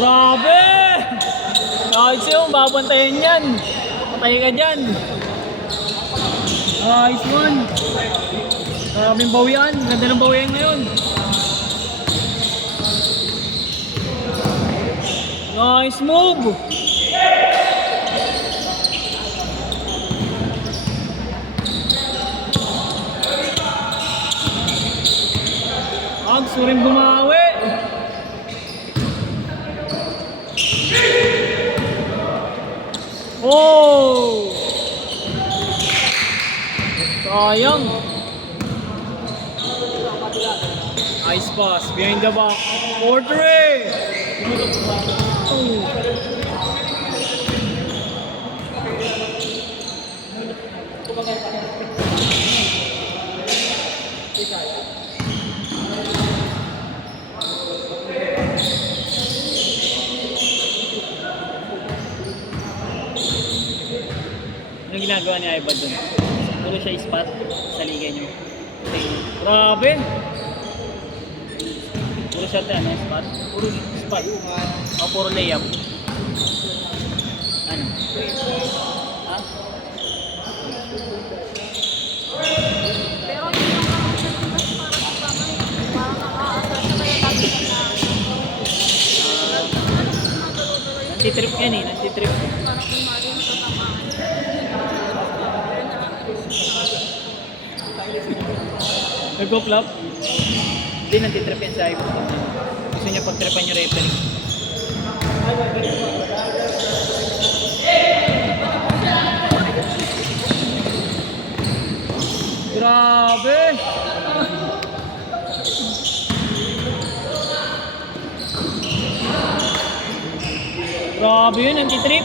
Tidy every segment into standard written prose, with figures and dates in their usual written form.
Grabe! Ayos yung babantayan yan. Patay ka dyan. Nice one. Maraming bawian. Ganda ng bawian ngayon. Nice move. Gusto rin bumawi. Oh! Sayang. Nice pass behind the back. 4-3. Oh. Anong ginagawa ni Ivan doon? Puro siya spot sa liga niyo. Grabe! Puro siya spot? Puro spot. O puro layup. Ano? Ha? Pero hindi naman parang nakakaasar na kaya lagi na nantitrip yan eh, nantitrip. parang kumarin sa tamaan. Nagpo-flop? Hindi, nantitrip yan sa Ivan. Gusto niya pagtripan yung referee. Grabe! Grabe yun, nantitrip.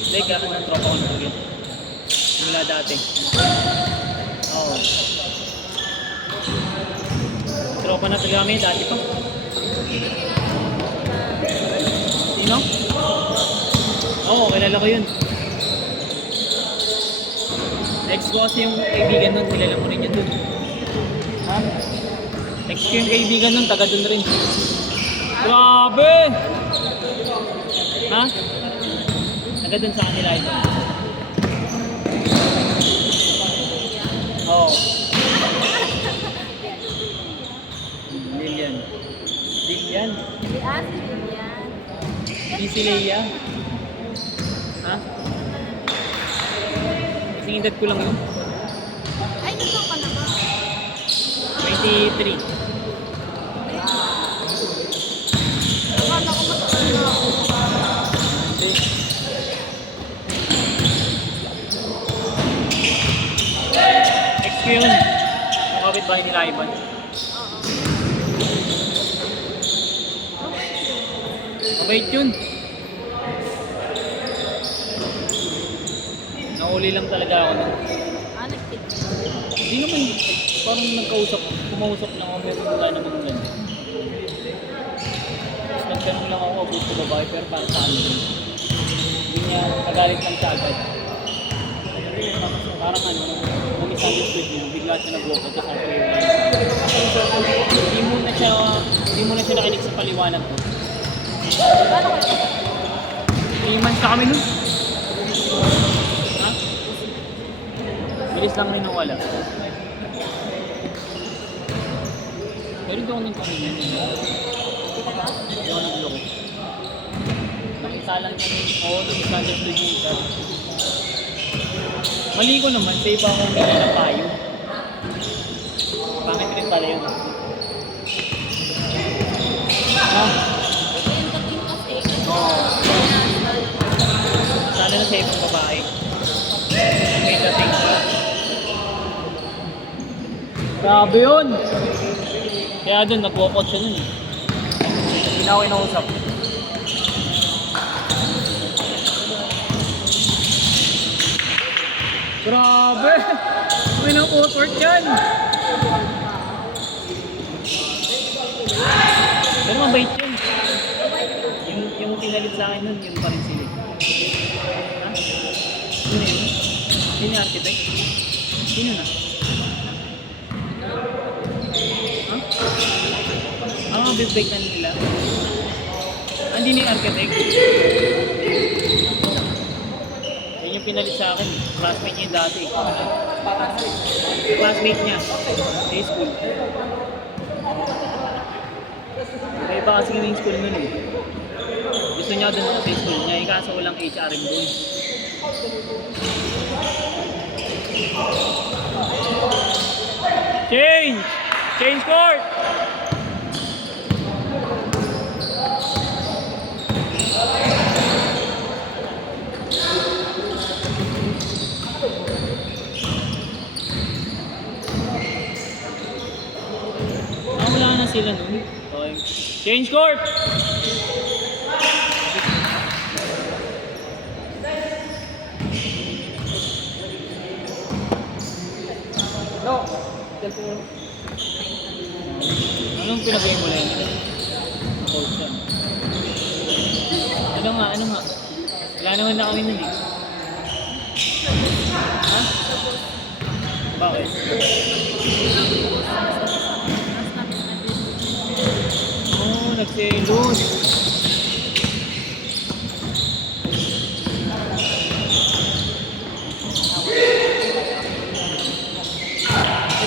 Hindi, kaya ng tropa ko nito yun. Mula dati. Oo. Tropa na talaga kami dati pa. Sino? Oo, kilala ko yun. Ex ko kasi yung kaibigan nun, kilala mo rin yun dun. Ha? Ex ko yung kaibigan nun, taga dun rin. Grabe! Ha? Taga dun sa kanila ito. Oo. Lilian. Lilian? Lian, Lilian. Easy Leia. Ha? Kasing edad ko lang yun. Ay, gusto ka na ba? 23. Akala ko matagal na ako. Ex ko yun. Yung kapitbahay nila Ivan. Mabait yun. Nahuli lang talaga ako nun. Nag-tip. Hindi naman, parang kumausap lang ako, meron wala naman ulan. Tapos nagtanong lang ako, abot ko babae, pero para sa amin. Hindi niya, nagalit lang siya agad. Parang nag-misunderstood niya, bigla siya nag-walk at sabi ko hindi muna siya nakinig sa paliwanag ko. Paano kayo? 3 months na kami nun. Ha? Bilis lang rin nawala. Pero hindi ako nang kanina. Hindi ako nagloko. Nakita lang niya nag-misunderstood niya. Mali ko naman, sa iba akong hindi na payo. Pangit rin pala yun. Ha? Yung dating kasi. Sana na sa ibang babae. May dating siya. Grabe yun! Kaya dun, nag-walkout siya nun eh. Hindi na ako inausap. May nang effort yan. Pero mabait yun. Yung pinalit sa akin nun, yun pa rin sila. Ha? Sino yun? Sino yung architect? Sino na? Ha? Ah, bibig na nila. Hindi na yung architect. Yan yung pinalit sa akin. Classmate niya dati. Classmate niya. Sa school. May iba kasi yung school nun eh. Gusto niya doon ako sa school niya. Kaso walang HRM doon. Change! Change court! Wala na sila nun. Okay. Change court! No. Anong pinagay mo lang nila? Coach yan. Ano nga? Wala naman na kami nun eh. Ha? Bakit? Oo, nagselos.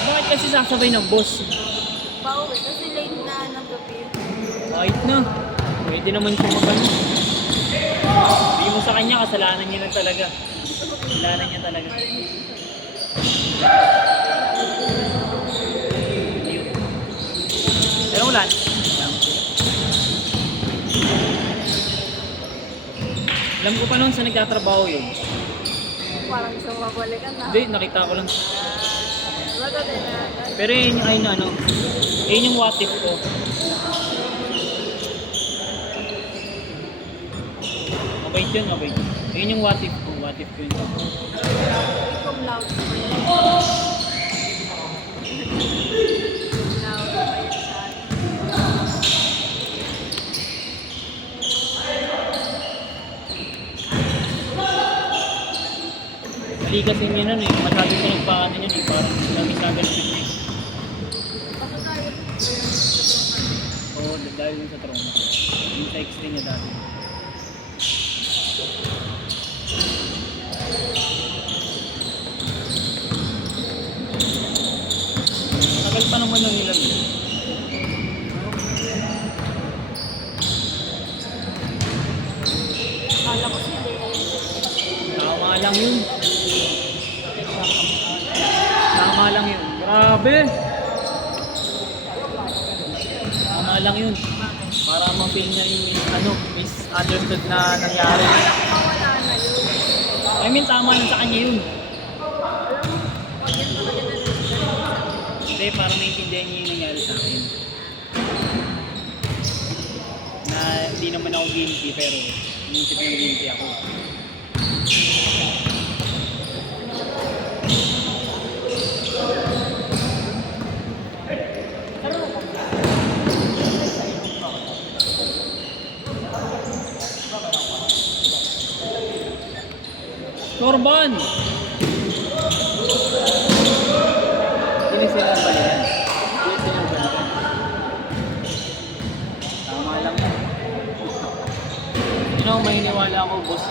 Bakit kasi sasabay ng boss? Pauwi kasi late na ng gabi. Kahit na. Pwede naman siya magano. Hindi mo sa kanya, kasalanan niya lang talaga. Kasalanan niya talaga. Yun. Pero wala. Alam ko pa noon sa nagtatrabaho yun. Parang isang mabalikan na. Hindi, nakita ko lang. Baga din na. Pero yun yung ayun ano. Yun yung what if ko. Mabait yun, mabait. Yun yung what if ko. What if ko yun. Ikaw loud. Loud pa yun sa akin. Mali kasi yun nun eh. Masyado ko nagpakanan yun eh. Parang namisagal ko yun eh. Ako tayo. Oo, dahil dun sa trauma. Yung sa ex niya dati. Tagal pa naman nun nila. Kala ko sila eh. Tama lang yun. Tama lang yun. Grabe! Tama lang yun. Para ma-feel niya yung misunderstood na nangyari. Mawala na yun. I mean, tama lang sa kanya yun. Alam mo, pag yan talaga na Hindi, para maintindihan niya yung nangyari sa akin. Na hindi naman ako guilty, pero inisip niyang guilty ako. Korban! Pinisin ang balikan. Pinisin ang balikan. Tama lang yun. You know, maniniwala ako, boss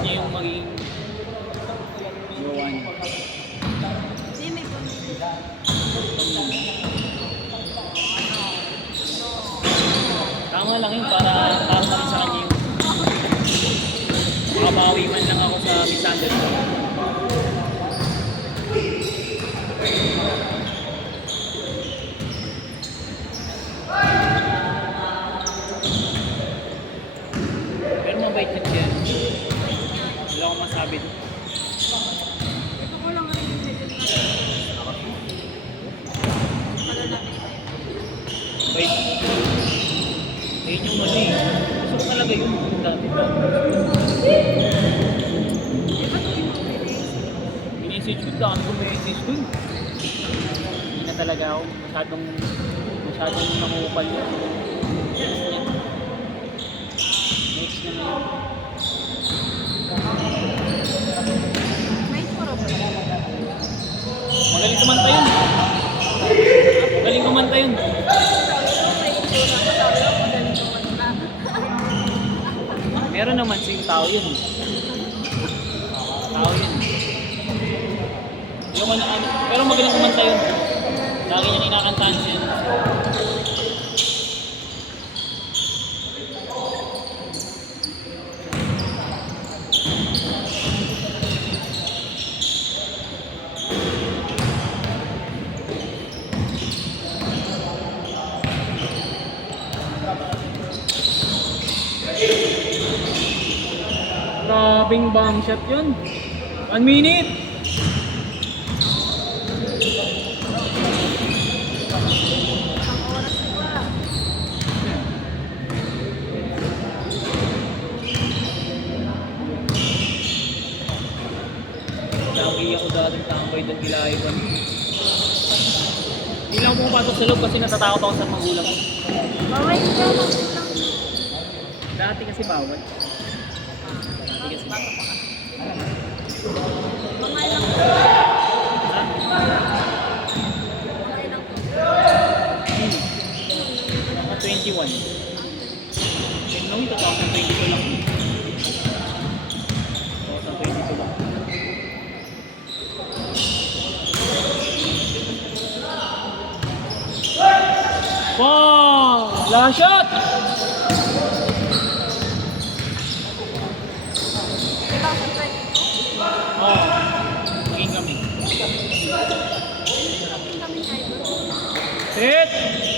niya yung magiging gawa niya. Hindi, may pamilya. Tama lang yun, para tama rin sa kanya yung makabawi man lang ako sa misunderstanding. Pero mabait yun siya. Wala akong masabi doon. Ito ko lang rin yung medyo na. Malalapit tayo. Mabait. Ayun yung mali. Gusto ko talaga yun. Dati. Di ba ito yung pwede? Inisip message ko, dami ko message ko. Hindi na talaga ako. Masyadong nangupal yun. Next na ngayon. May puro ba? Magaling kumanta yun. Magaling kumanta yun. Sabi ko, may itsura ko. Sabi ko, magaling kumanta. Meron naman sing tao yun. Tao yun. Yung ano, pero magaling kumanta yun. Lagi niya kinakantahan siya. Grabing bang shot yun. 1 minute. Ang oras ko. Lagi ako dating tambay doon Gilayban. Hindi lang ako pumapasok sa loob kasi natatakot ako sa magulang ko. Bawal ka lang. Dati kasi bawal. Dati kasi Bata pa ka. Mga ilang po. Ha? Mga ilang po. Mga 21. And no, 2022 lang. 2022 lang. Wow! Last shot! Ilang sa 22? Oh, maging kami. Kami kayo. Set!